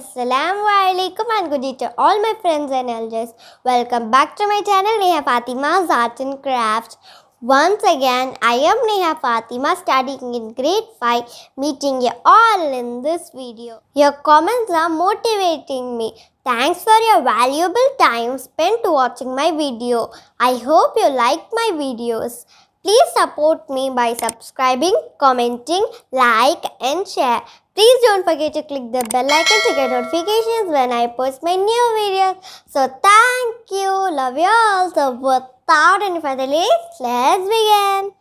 Assalamu alaikum and good day to all my friends and elders. Welcome back to my channel Neha Fathima's Art and Crafts. Once again, I am Neha Fathima studying in grade 5, meeting you all in this video. Your comments are motivating me. Thanks for your valuable time spent watching my video. I hope you like my videos. Please support me by subscribing, commenting, like and share. Please don't forget to click the bell icon to get notifications when I post my new videos. So thank you. Love you all. So without any further delay, let's begin.